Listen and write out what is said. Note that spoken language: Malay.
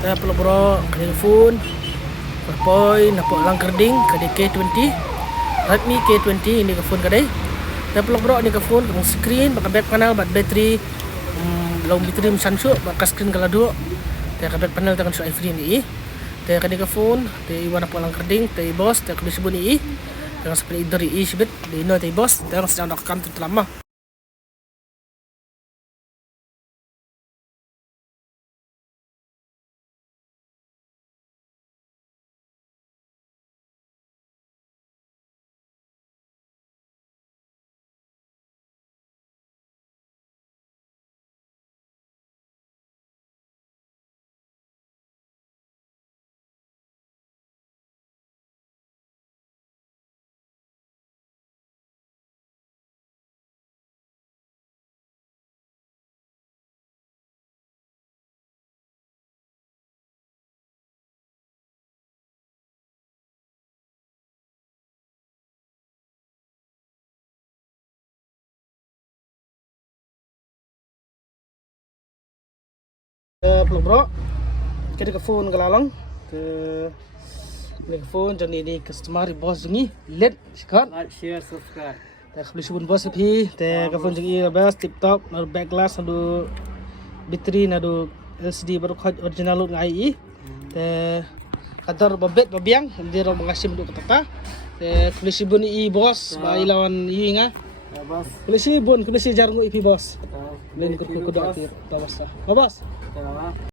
Saya peluk bro, kena phone. Perpoi nampak lang kerding kade K20. Redmi K20 ini ke phone kade. Saya peluk bro ini ke phone dengan screen, pakai back panel, bat bateri, long bateri mensansu, pakai screen kalau dua. Saya back panel dengan so iPhone ini. Saya kade ke phone, saya iwan nampak lang kerding, saya bos, saya kade sebut ini. Dengan seperti dari ini sebut, di no saya bos, saya sedang nak kantor lama. Peluk bro, kita ke phone ke lalang ke phone jadi ini customer bos jengi let sekat Like, share, subscribe. ta beli subun bos pi te ke phone jengi bas tip top na back glass nadu battery nadu LCD baru original look ngai i te kadar babet babiang dia ro mengasim duk kata te beli subun i bos ba ilawan i nga Ya, bos. beli subun beli jarang i pi bos Ya, len kudu akhir bos bos ya.